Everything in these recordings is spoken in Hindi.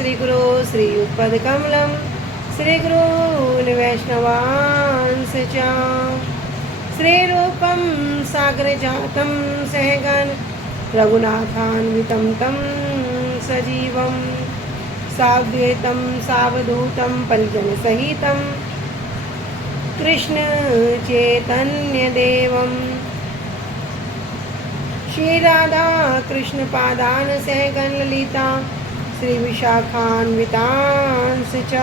श्रीगुरो श्रीयुतपदकमलं श्रीगुरून् वैष्णवांश्च च श्रीरूपं सागरजातं सहगण रघुनाथान्वितं तं सजीवं साद्वैतं सावधूतं परिजनसहितं कृष्ण चैतन्यदेवं श्री राधा कृष्ण पादान सहगण ललिता श्री विशाखान्वितांश्च च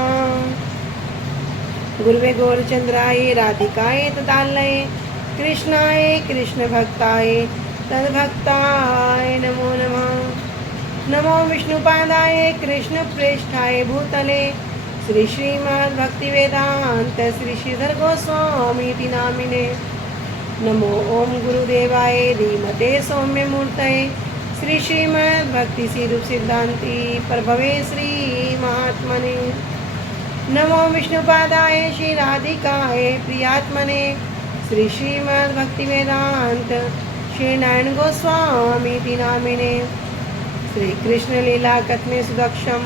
गुरुवे गौरचंद्राय राधिकाय तदालये कृष्णाय कृष्ण भक्ताय तद्भक्ताय नमो नमः। नमो विष्णुपादाय कृष्ण प्रेष्ठाय भूतले श्री श्रीमद्भक्तिवेदांत श्री श्रीधर गोस्वामी नामिने। नमो ओम गुरुदेवाय धीमते सौम्य मूर्तये श्री श्रीमद्भक्ति सिद्ध सिद्धांति प्रभवे श्री महात्मने। नमो विष्णुपादाय श्री राधिकाय प्रियात्मने श्री श्रीमद्भक्तिवेदांत श्री नारायण गोस्वामी नामिने। श्री कृष्ण लीला कथने सुदक्षम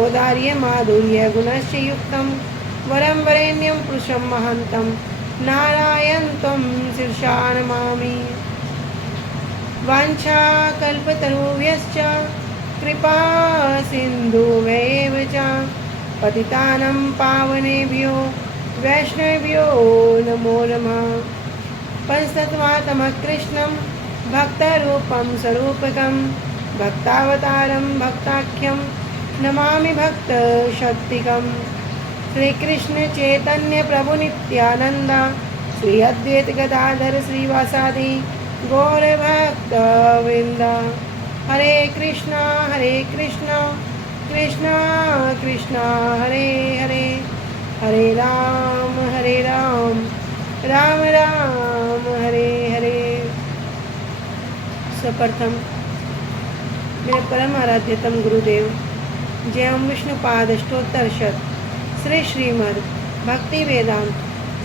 औदार्य माधुर्य गुणस्य युक्तं वरं वरेण्यं पुरुषं महन्तं नारायण त्वं शीर्षा नमामि। वाञ्छाकल्पतरुभ्यश्च कृपा सिन्धुभ्येव च पतितानं पावनेभ्यो वैष्णवेभ्यो नमो नमः। पंचतत्त्वात्मकृष्णं भक्तरूपं स्वरूपकं भक्तावतारं भक्ताख्यं नमामि भक्तशक्तिकम्। श्री कृष्ण चैतन्य प्रभु नित्यानंद श्री अद्वैत गदाधर श्रीवासादि गौर भक्त वृंद। हरे कृष्णा कृष्णा कृष्णा हरे हरे हरे राम राम राम हरे हरे। सर्वप्रथम मेरे परम आराध्यतम गुरुदेव जय ओम विष्णुपाद अष्टोत्तर शत श्री श्रीमद् भक्ति वेदांत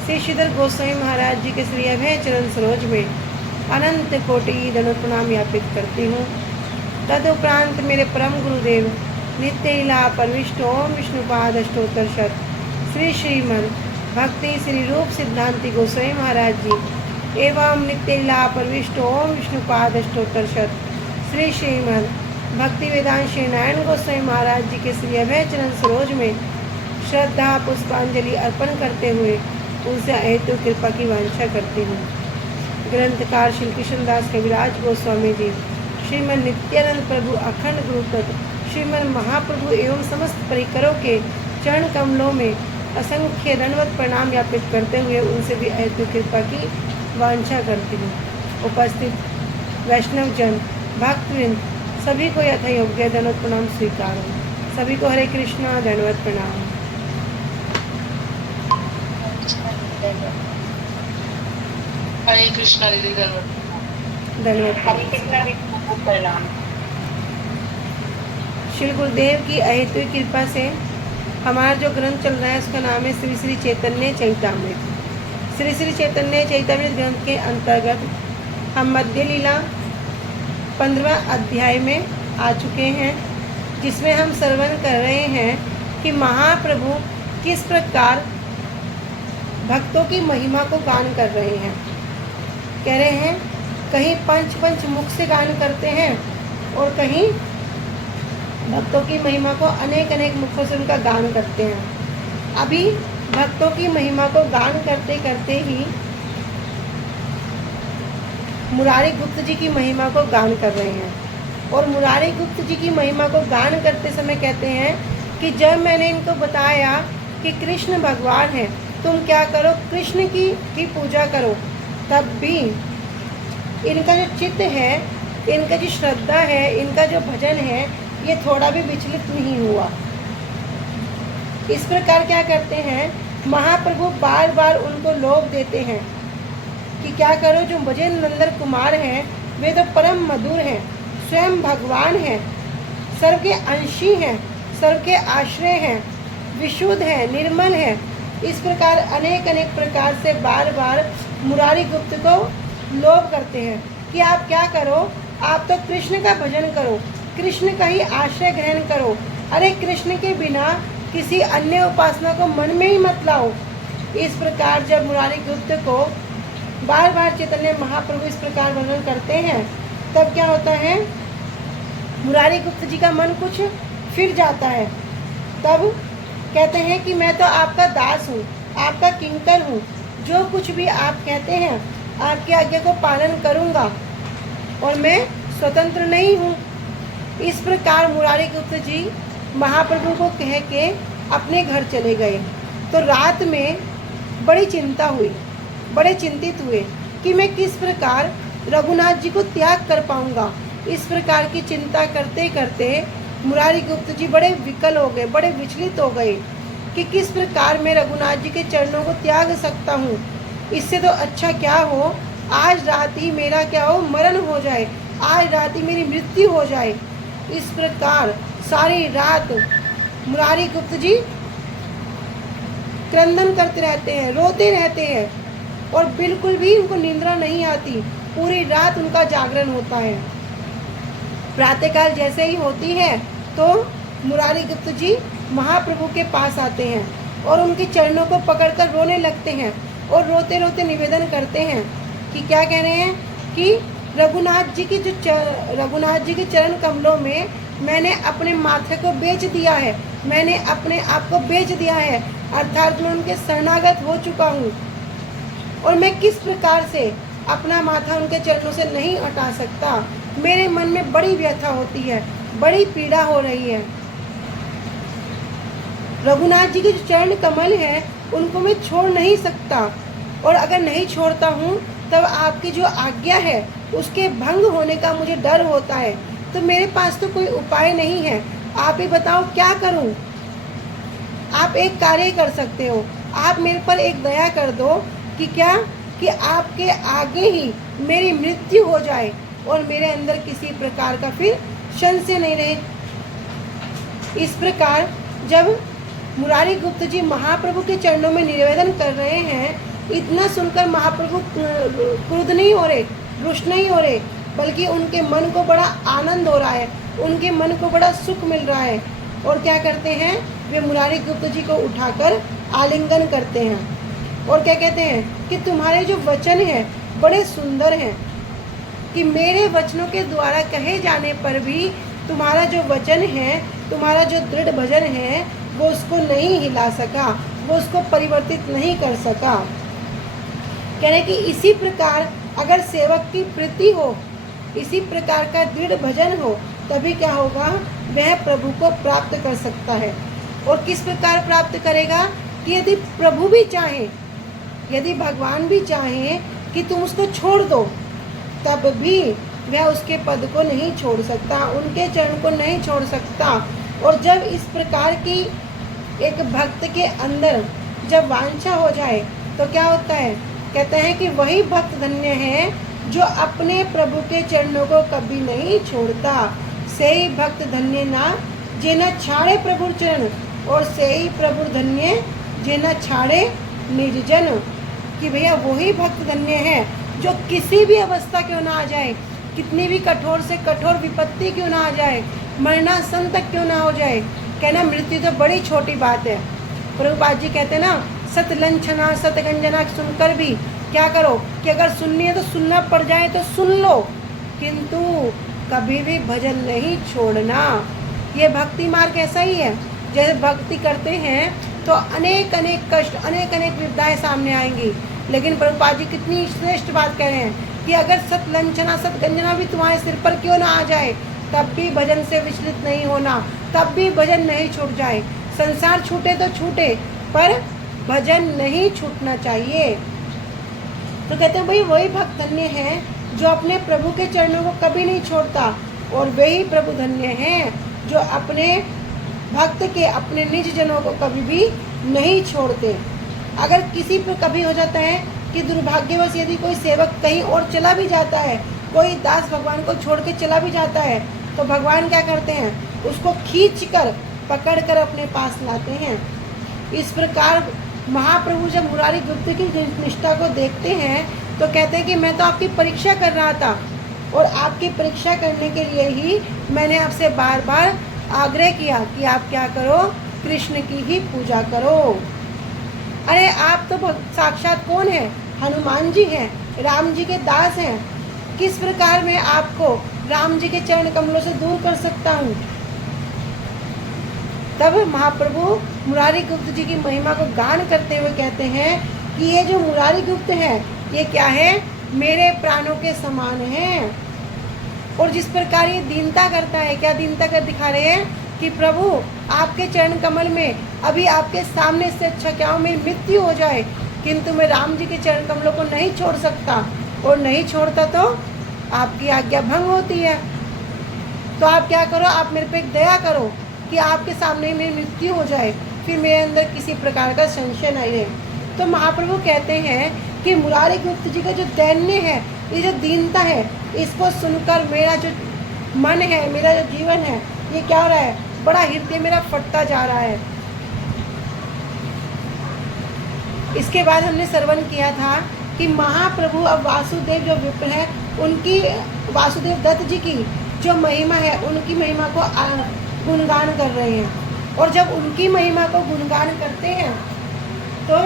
श्री श्रीधर गोस्वामी महाराज जी के श्री अभय चरण सरोज में अनंत कोटि दंडवत प्रणाम ज्ञापित करती हूँ। तदुपरांत मेरे परम गुरुदेव नित्य लीला परविष्ट ओम विष्णुपाद अष्टोत्तर शत श्री श्रीमद् भक्ति श्री रूप सिद्धांति गोस्वामी महाराज जी एवं नित्य लीला परविष्ट ओम विष्णुपाद अष्टोत्तर शत श्री श्रीमद् भक्ति वेदांत श्री नारायण गोस्वामी महाराज जी के श्री अभय चरण सरोज में श्रद्धा पुष्पांजलि अर्पण करते हुए उनसे अहेतु कृपा की वांछा करती हूँ। ग्रंथकार श्री कृष्णदास कविराज गोस्वामी जी श्रीमद नित्यानंद प्रभु अखंड गुरु तत्व श्रीमद महाप्रभु एवं समस्त परिकरों के चरण कमलों में असंख्य दंडवत प्रणाम ज्ञापित करते हुए उनसे भी अहेतु कृपा की वांछा करती हूँ। उपस्थित वैष्णव जन भक्तवृंद सभी को यथा योग्य दंडवत प्रणाम स्वीकार हो। सभी को हरे कृष्णा दंडवत प्रणाम। हरे कृष्णा दीदी धन्यवाद। श्री गुरुदेव की अहेतु कृपा से हमारा जो ग्रंथ चल रहा है उसका नाम है श्री श्री चैतन्य चैतामृत। श्री श्री चैतन्य चैतामृत ग्रंथ के अंतर्गत हम मध्य लीला 15वां अध्याय में आ चुके हैं, जिसमें हम श्रवण कर रहे हैं कि महाप्रभु किस प्रकार भक्तों की महिमा को गान कर रहे हैं। कह रहे हैं कहीं पंच मुख से गान करते हैं और कहीं भक्तों की महिमा को अनेक मुखों से उनका गान करते हैं। अभी भक्तों की महिमा को गान करते करते ही मुरारी गुप्त जी की महिमा को गान कर रहे हैं। और मुरारी गुप्त जी की महिमा को गान करते समय कहते हैं कि जब मैंने इनको बताया कि कृष्ण भगवान है, तुम क्या करो, कृष्ण की भी पूजा करो, तब भी इनका जो चित्त है, इनका जो श्रद्धा है, इनका जो भजन है, ये थोड़ा भी विचलित नहीं हुआ। इस प्रकार क्या करते हैं, महाप्रभु बार बार उनको लोभ देते हैं कि क्या करो, जो ब्रजेंद्र नंदन कुमार हैं वे तो परम मधुर हैं, स्वयं भगवान हैं, सर्व के अंशी हैं, सर्व के आश्रय हैं, विशुद्ध हैं, निर्मल हैं। इस प्रकार अनेक प्रकार से बार बार मुरारी गुप्त को लोभ करते हैं कि आप क्या करो, आप तो कृष्ण का भजन करो, कृष्ण का ही आश्रय ग्रहण करो। अरे कृष्ण के बिना किसी अन्य उपासना को मन में ही मत लाओ। इस प्रकार जब मुरारी गुप्त को बार बार चैतन्य महाप्रभु इस प्रकार वर्णन करते हैं, तब क्या होता है, मुरारी गुप्त जी का मन कुछ फिर जाता है। तब कहते हैं कि मैं तो आपका दास हूँ, आपका किंकर हूँ, जो कुछ भी आप कहते हैं आपकी आज्ञा को पालन करूँगा और मैं स्वतंत्र नहीं हूँ। इस प्रकार मुरारी गुप्त जी महाप्रभु को कह के अपने घर चले गए। तो रात में बड़ी चिंता हुई, बड़े चिंतित हुए कि मैं किस प्रकार रघुनाथ जी को त्याग कर पाऊँगा। इस प्रकार की चिंता करते करते मुरारी गुप्त जी बड़े विकल हो गए, बड़े विचलित हो गए कि किस प्रकार मैं रघुनाथ जी के चरणों को त्याग सकता हूँ। इससे तो अच्छा क्या हो, आज रात ही मेरा क्या हो, मरण हो जाए, आज रात ही मेरी मृत्यु हो जाए। इस प्रकार सारी रात मुरारी गुप्त जी क्रंदन करते रहते हैं, रोते रहते हैं और बिल्कुल भी उनको निंद्रा नहीं आती। पूरी रात उनका जागरण होता है। प्रातःकाल जैसे ही होती है तो मुरारी गुप्त जी महाप्रभु के पास आते हैं और उनके चरणों को पकड़कर रोने लगते हैं और रोते रोते निवेदन करते हैं कि क्या कह रहे हैं कि रघुनाथ जी के चरण कमलों में मैंने अपने माथे को बेच दिया है, मैंने अपने आप को बेच दिया है, अर्थात मैं उनके शरणागत हो चुका हूँ और मैं किस प्रकार से अपना माथा उनके चरणों से नहीं हटा सकता। मेरे मन में बड़ी व्यथा होती है, बड़ी पीड़ा हो रही है। रघुनाथ जी के जो चरण कमल है उनको मैं छोड़ नहीं सकता और अगर नहीं छोड़ता हूँ तब आपकी जो आज्ञा है उसके भंग होने का मुझे डर होता है। तो मेरे पास तो कोई उपाय नहीं है, आप ही बताओ क्या करूँ। आप एक कार्य कर सकते हो, आप मेरे पर एक दया कर दो कि क्या कि आपके आगे ही मेरी मृत्यु हो जाए और मेरे अंदर किसी प्रकार का फिर संशय नहीं रहे। इस प्रकार जब मुरारी गुप्त जी महाप्रभु के चरणों में निवेदन कर रहे हैं, इतना सुनकर महाप्रभु क्रुद्ध नहीं हो रहे, रुष्ट नहीं हो रहे, बल्कि उनके मन को बड़ा आनंद हो रहा है, उनके मन को बड़ा सुख मिल रहा है। और क्या करते हैं, वे मुरारी गुप्त जी को उठाकर आलिंगन करते हैं और क्या कहते हैं कि तुम्हारे जो वचन हैं बड़े सुंदर हैं, कि मेरे वचनों के द्वारा कहे जाने पर भी तुम्हारा जो वचन है, तुम्हारा जो दृढ़ भजन है वो उसको नहीं हिला सका, वो उसको परिवर्तित नहीं कर सका। कह रहे कि इसी प्रकार अगर सेवक की प्रीति हो, इसी प्रकार का दृढ़ भजन हो, तभी क्या होगा, वह प्रभु को प्राप्त कर सकता है। और किस प्रकार प्राप्त करेगा कि यदि प्रभु भी चाहे, यदि भगवान भी चाहे कि तुम उसको छोड़ दो, तब भी वह उसके पद को नहीं छोड़ सकता, उनके चरण को नहीं छोड़ सकता। और जब इस प्रकार की एक भक्त के अंदर जब वांछा हो जाए तो क्या होता है, कहते हैं कि वही भक्त धन्य है जो अपने प्रभु के चरणों को कभी नहीं छोड़ता। से ही भक्त धन्य ना जे न छाड़े प्रभु चरण, और से ही प्रभु धन्य जे न छाड़े निज जन। कि भैया वही भक्त धन्य है जो किसी भी अवस्था क्यों ना आ जाए, कितनी भी कठोर से कठोर विपत्ति क्यों ना आ जाए, मरणासन तक क्यों ना हो जाए, कहना मृत्यु तो बड़ी छोटी बात है। प्रभुपाद जी कहते हैं ना, सतलंछना सतगंजना सुनकर भी क्या करो कि अगर सुननी है तो सुनना पड़ जाए तो सुन लो, किंतु कभी भी भजन नहीं छोड़ना। ये भक्ति मार्ग ऐसा ही है, जैसे भक्ति करते हैं तो अनेक अनेक कष्ट, अनेक अनेक विपदाएं सामने आएंगी, लेकिन प्रभुपाद जी कितनी श्रेष्ठ बात कह रहे हैं कि अगर सतलंछना सतगंजना भी तुम्हारे सिर पर क्यों ना आ जाए, तब भी भजन से विचलित नहीं होना, तब भी भजन नहीं छूट जाए। संसार छूटे तो छूटे, पर भजन नहीं छूटना चाहिए। तो कहते हैं भाई वही भक्त धन्य है जो अपने प्रभु के चरणों को कभी नहीं छोड़ता, और वही प्रभु धन्य है जो अपने भक्त के, अपने निज जनों को कभी भी नहीं छोड़ते। अगर किसी पर कभी हो जाता है कि दुर्भाग्यवश यदि कोई सेवक कहीं और चला भी जाता है, कोई दास भगवान को छोड़ के चला भी जाता है, तो भगवान क्या करते हैं, उसको खींचकर पकड़कर अपने पास लाते हैं। इस प्रकार महाप्रभु जब मुरारी गुप्त की निष्ठा को देखते हैं तो कहते हैं कि मैं तो आपकी परीक्षा कर रहा था और आपकी परीक्षा करने के लिए ही मैंने आपसे बार बार आग्रह किया कि आप क्या करो, कृष्ण की ही पूजा करो। अरे आप तो साक्षात कौन है? हनुमान जी हैं, राम जी के दास हैं। किस प्रकार मैं आपको राम जी के चरण कमलों से दूर कर सकता हूँ? तब महाप्रभु मुरारी गुप्त जी की महिमा को गान करते हुए कहते हैं कि ये जो मुरारी गुप्त है ये क्या है? मेरे प्राणों के समान है। और जिस प्रकार ये दीनता करता है, क्या दीनता कर दिखा रहे हैं कि प्रभु आपके चरण कमल में अभी आपके सामने से अच्छा क्या हो, मेरी मृत्यु हो जाए, किंतु मैं राम जी के चरण कमलों को नहीं छोड़ सकता, और नहीं छोड़ता तो आपकी आज्ञा भंग होती है। तो आप क्या करो, आप मेरे पे दया करो कि आपके सामने ही मेरी मृत्यु हो जाए, फिर मेरे अंदर किसी प्रकार का संशय नहीं रहे। तो महाप्रभु कहते हैं कि मुरारी गुप्त जी का जो दैन्य है, ये जो दीनता है, इसको सुनकर मेरा जो मन है, मेरा जो जीवन है, ये क्या हो रहा है? बड़ा हृदय मेरा फटता जा रहा है। इसके बाद हमने श्रवण किया था कि महाप्रभु अब वासुदेव जो विप्र है, उनकी वासुदेव दत्त जी की जो महिमा है, उनकी महिमा को गुणगान कर रहे हैं। और जब उनकी महिमा को गुणगान करते हैं तो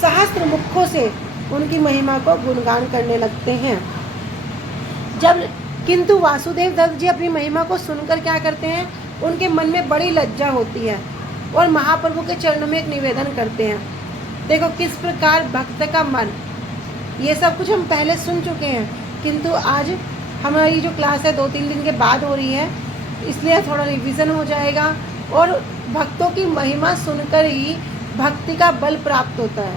सहस्त्र मुखों से उनकी महिमा को गुणगान करने लगते हैं। किंतु वासुदेव दत्त जी अपनी महिमा को सुनकर क्या करते हैं? उनके मन में बड़ी लज्जा होती है और महाप्रभु के चरणों में एक निवेदन करते हैं। देखो किस प्रकार भक्त का मन, ये सब कुछ हम पहले सुन चुके हैं, किंतु आज हमारी जो क्लास है 2-3 दिन के बाद हो रही है, इसलिए थोड़ा रिवीजन हो जाएगा। और भक्तों की महिमा सुनकर ही भक्ति का बल प्राप्त होता है।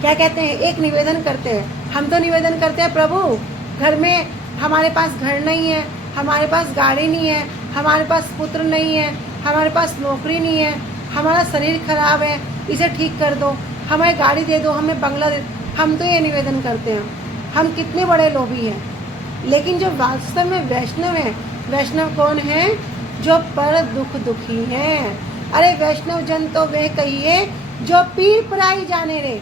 क्या कहते हैं? एक निवेदन करते हैं। हम तो निवेदन करते हैं, प्रभु घर में हमारे पास घर नहीं है, हमारे पास गाड़ी नहीं है, हमारे पास पुत्र नहीं है, हमारे पास नौकरी नहीं है, हमारा शरीर खराब है, इसे ठीक कर दो, हमें गाड़ी दे दो, हमें बंगला दे। हम तो ये निवेदन करते हैं। हम कितने बड़े लोभी हैं। लेकिन जो वास्तव में वैष्णव है, वैष्णव कौन है? जो पर दुख दुखी हैं। अरे वैष्णव जन तो वे कहिए जो पीर पराई जाने रे।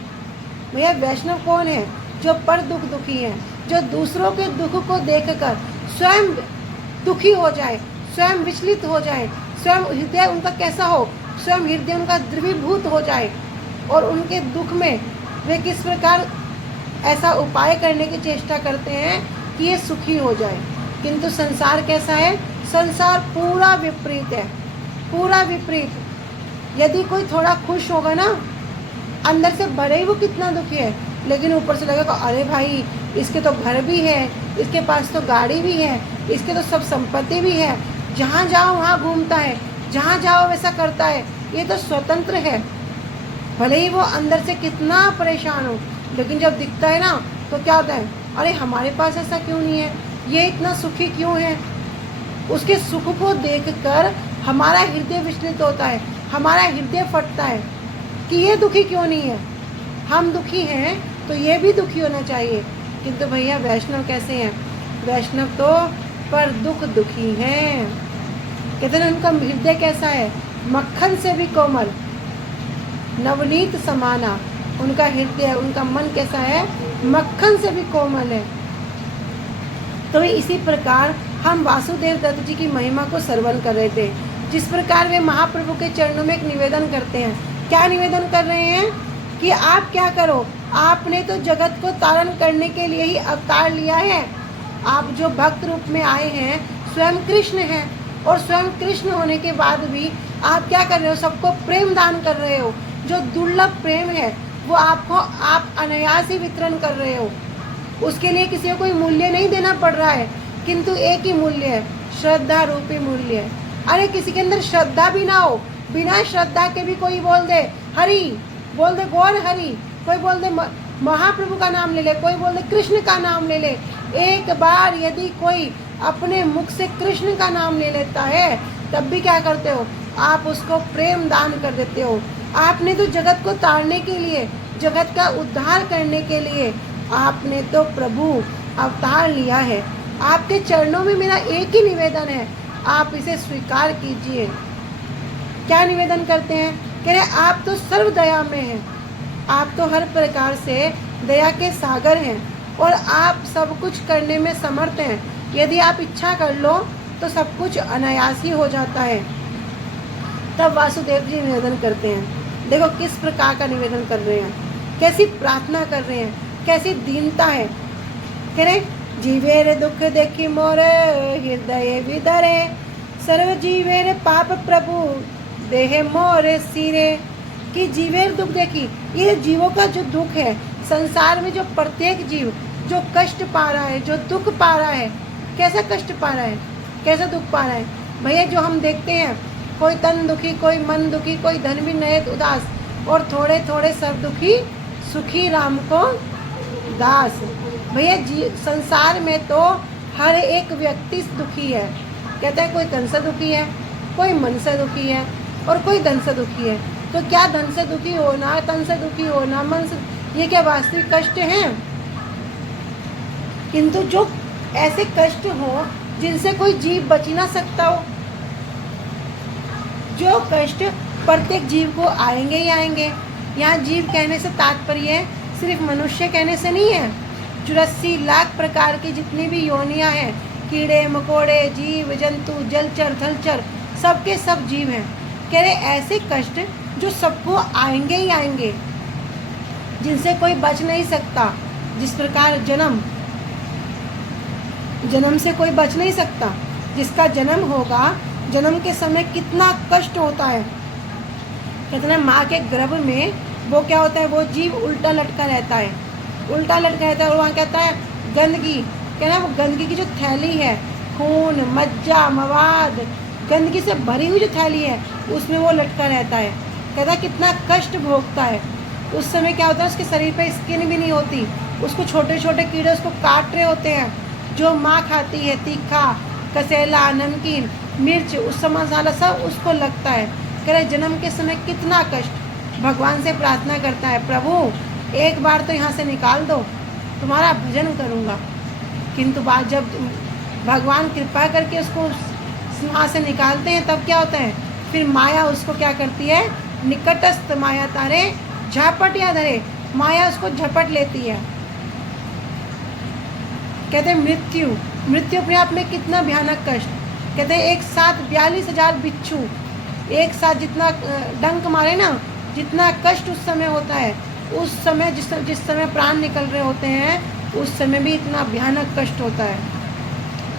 भैया वैष्णव कौन है? जो पर दुख दुखी है, जो दूसरों के दुख को देखकर स्वयं दुखी हो जाए, स्वयं विचलित हो जाए, स्वयं हृदय उनका कैसा हो, स्वयं हृदय उनका द्रवीभूत हो जाए, और उनके दुख में वे किस प्रकार ऐसा उपाय करने की चेष्टा करते हैं कि ये सुखी हो जाए। किंतु संसार कैसा है? संसार पूरा विपरीत है, पूरा विपरीत। यदि कोई थोड़ा खुश होगा ना, अंदर से भले ही वो कितना दुखी है, लेकिन ऊपर से लगेगा अरे भाई इसके तो घर भी है, इसके पास तो गाड़ी भी है, इसके तो सब संपत्ति भी है, जहाँ जाओ वहाँ घूमता है, जहाँ जाओ वैसा करता है, ये तो स्वतंत्र है। भले ही वो अंदर से कितना परेशान हो, लेकिन जब दिखता है ना तो क्या होता है? अरे हमारे पास ऐसा क्यों नहीं है, ये इतना सुखी क्यों है। उसके सुख को देखकर हमारा हृदय विचलित होता है, हमारा हृदय फटता है कि ये दुखी क्यों नहीं है। हम दुखी हैं तो ये भी दुखी होना चाहिए। किंतु भैया वैष्णव कैसे हैं? वैष्णव तो पर दुख दुखी हैं। कहते हैं उनका हृदय कैसा है? मक्खन से भी कोमल, नवनीत समाना। उनका हृदय, उनका मन कैसा है? मक्खन से भी कोमल है। तो इसी प्रकार हम वासुदेव दत्त जी की महिमा को श्रवण कर रहे थे। जिस प्रकार वे महाप्रभु के चरणों में एक निवेदन करते हैं। क्या निवेदन कर रहे हैं? कि आप क्या करो, आपने तो जगत को तारण करने के लिए ही अवतार लिया है। आप जो भक्त रूप में आए हैं स्वयं कृष्ण हैं, और स्वयं कृष्ण होने के बाद भी आप क्या कर रहे हो? सबको प्रेम दान कर रहे हो। जो दुर्लभ प्रेम है वो आपको आप अनायास ही वितरण कर रहे हो। उसके लिए किसी को कोई मूल्य नहीं देना पड़ रहा है, किंतु एक ही मूल्य है, श्रद्धा रूपी मूल्य है। अरे किसी के अंदर श्रद्धा भी ना हो, बिना श्रद्धा के भी कोई बोल दे हरि, बोल दे गौर हरि, कोई बोल दे महाप्रभु का नाम ले ले, कोई बोल दे कृष्ण का नाम ले ले। एक बार यदि कोई अपने मुख से कृष्ण का नाम ले लेता है, तब भी क्या करते हो? आप उसको प्रेम दान कर देते हो। आपने तो जगत को तारने के लिए, जगत का उद्धार करने के लिए आपने तो प्रभु अवतार लिया है। आपके चरणों में मेरा एक ही निवेदन है, आप इसे स्वीकार कीजिए। क्या निवेदन करते हैं? कह रहे आप तो सर्व दया में हैं, आप तो हर प्रकार से दया के सागर हैं, और आप सब कुछ करने में समर्थ हैं। यदि आप इच्छा कर लो तो सब कुछ अनायास ही हो जाता है। तब वासुदेव जी निवेदन करते हैं। देखो किस प्रकार का निवेदन कर रहे हैं, कैसी प्रार्थना कर रहे हैं, कैसी दीनता है। कह रहे जीवेर दुख देखी मोर हृदय विदरे, सर्व जीवेर पाप प्रभु देह मोर सिरे। कि जीवेर दुख देखी, ये जीवों का जो दुख है, संसार में जो प्रत्येक जीव जो कष्ट पा रहा है, जो दुख पा रहा है, कैसा कष्ट पा रहा है, कैसा दुख पा रहा है भैया। जो हम देखते हैं, कोई तन दुखी, कोई मन दुखी, कोई धन भी नयत उदास, और थोड़े थोड़े सब दुखी सुखी राम को दास। भैया संसार में तो हर एक व्यक्ति दुखी है। कहते हैं कोई तन से दुखी है, कोई मन से दुखी है, और कोई धन से दुखी है। तो क्या धन से दुखी होना, तन से दुखी होना, मन से, ये क्या वास्तविक कष्ट हैं? किंतु जो ऐसे कष्ट हो जिनसे कोई जीव बच ना सकता हो, जो कष्ट प्रत्येक जीव को आएंगे ही आएंगे। यहाँ जीव कहने से तात्पर्य सिर्फ मनुष्य कहने से नहीं है। 84 लाख प्रकार की जितनी भी योनियाँ हैं, कीड़े मकोड़े, जीव जंतु, जलचर थलचर, सबके सब जीव हैं। कह रहे ऐसे कष्ट जो सबको आएंगे ही आएंगे, जिनसे कोई बच नहीं सकता। जिस प्रकार जन्म से कोई बच नहीं सकता। जिसका जन्म होगा, जन्म के समय कितना कष्ट होता है। कहते हैं माँ के गर्भ में वो क्या होता है, वो जीव उल्टा लटका रहता है, उल्टा लटका रहता है। और वहाँ कहता है गंदगी, कहना है वो गंदगी की जो थैली है, खून मज्जा मवाद, गंदगी से भरी हुई जो थैली है, उसमें वो लटका रहता है। कहता है कितना कष्ट भोगता है। उस समय क्या होता है, उसके शरीर पे स्किन भी नहीं होती, उसको छोटे छोटे कीड़े उसको काट रहे होते हैं। जो माँ खाती है तीखा, कसेला, नमकीन, मिर्च, उस मसाला सब उसको लगता है। कह रहे जन्म के समय कितना कष्ट। भगवान से प्रार्थना करता है, प्रभु एक बार तो यहाँ से निकाल दो, तुम्हारा भजन करूँगा। किंतु बाद जब भगवान कृपा करके उसको वहाँ से निकालते हैं, तब क्या होता है, फिर माया उसको क्या करती है, निकटस्थ माया तारे झापट या धरे, माया उसको झपट लेती है। कहते हैं मृत्यु अपने आप में कितना भयानक कष्ट। कहते हैं एक साथ 42,000 बिच्छू एक साथ जितना डंक मारे ना, जितना कष्ट उस समय होता है। उस समय जिस समय प्राण निकल रहे होते हैं, उस समय भी इतना भयानक कष्ट होता है।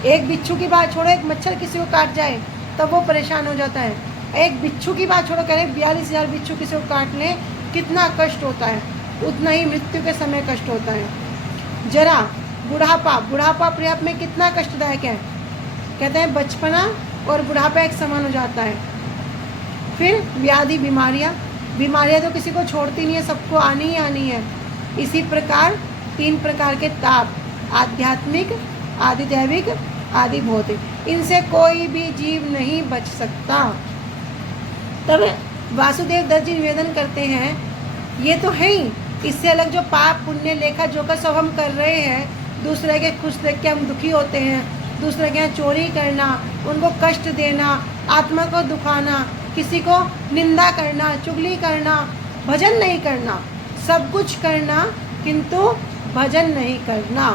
एक बिच्छू की बात छोड़ो, एक मच्छर किसी को काट जाए तब वो परेशान हो जाता है। एक बिच्छू की बात छोड़ो, कह रहे 42,000 बिच्छू किसी को काट लें, कितना कष्ट होता है। उतना ही मृत्यु के समय कष्ट होता है। जरा बुढ़ापा अपने आप में कितना कष्टदायक है। कहते हैं बचपना और बुढ़ापा एक समान हो जाता है। फिर व्याधि, बीमारियाँ तो किसी को छोड़ती नहीं है, सबको आनी ही आनी है। इसी प्रकार 3 प्रकार के ताप, आध्यात्मिक, आदि दैविक, आदि भौतिक, इनसे कोई भी जीव नहीं बच सकता। तब वासुदेव दत्त जी निवेदन करते हैं, ये तो है ही, इससे अलग जो पाप पुण्य लेखा जोखा सब हम कर रहे हैं, दूसरे के खुश देख के हम दुखी होते हैं, दूसरे के यहाँ चोरी करना, उनको कष्ट देना, आत्मा को दुखाना, किसी को निंदा करना, चुगली करना, भजन नहीं करना, सब कुछ करना किंतु भजन नहीं करना।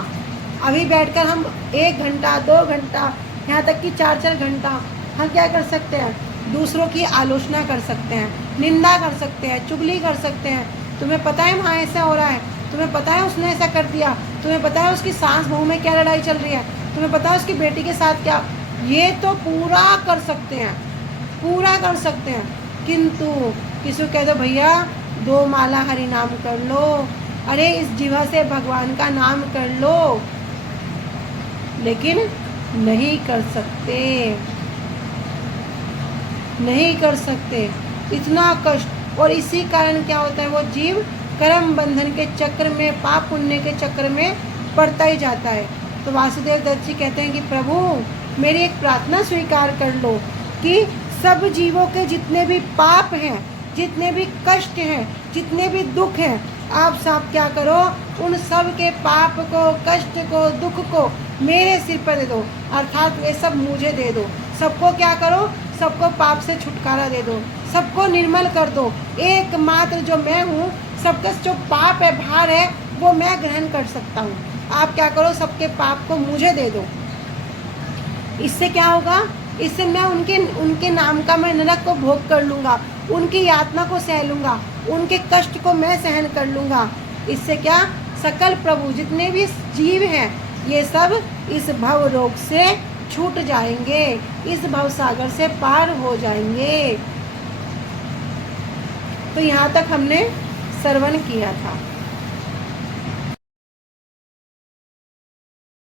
अभी बैठकर हम 1 घंटा 2 घंटा यहाँ तक कि 4-4 घंटा हम क्या कर सकते हैं, दूसरों की आलोचना कर सकते हैं, निंदा कर सकते हैं, चुगली कर सकते हैं। तुम्हें पता है वहाँ ऐसा हो रहा है, तुम्हें पता है उसने ऐसा कर दिया, तुम्हें पता है उसकी सास बहू में क्या लड़ाई चल रही है, तुम्हें पता है उसकी बेटी के साथ क्या, ये तो पूरा कर सकते हैं, पूरा कर सकते हैं। किंतु किसी को कह दो भैया 2 माला हरि नाम कर लो, अरे इस जीवा से भगवान का नाम कर लो, लेकिन नहीं कर सकते, नहीं कर सकते, इतना कष्ट। और इसी कारण क्या होता है, वो जीव कर्म बंधन के चक्र में, पाप पुण्य के चक्र में पड़ता ही जाता है। तो वासुदेव दत्त जी कहते हैं कि प्रभु मेरी एक प्रार्थना स्वीकार कर लो कि सब जीवों के जितने भी पाप हैं, जितने भी कष्ट हैं, जितने भी दुख हैं, आप सब क्या करो, उन सब के पाप को, कष्ट को, दुख को मेरे सिर पर दे दो, अर्थात वे सब मुझे दे दो। सबको क्या करो, सबको पाप से छुटकारा दे दो, सबको निर्मल कर दो। एकमात्र जो मैं हूँ, सबका जो पाप है, भार है, वो मैं ग्रहण कर सकता हूँ। आप क्या करो, सबके पाप को मुझे दे दो। इससे क्या होगा, इससे मैं उनके नाम का मैं नरक को भोग कर लूँगा, उनकी यातना को सह लूँगा, उनके कष्ट को मैं सहन कर लूँगा। इससे क्या, सकल प्रभु जितने भी जीव हैं ये सब इस भव रोग से छूट जाएंगे, इस भव सागर से पार हो जाएंगे। तो यहाँ तक हमने श्रवण किया था।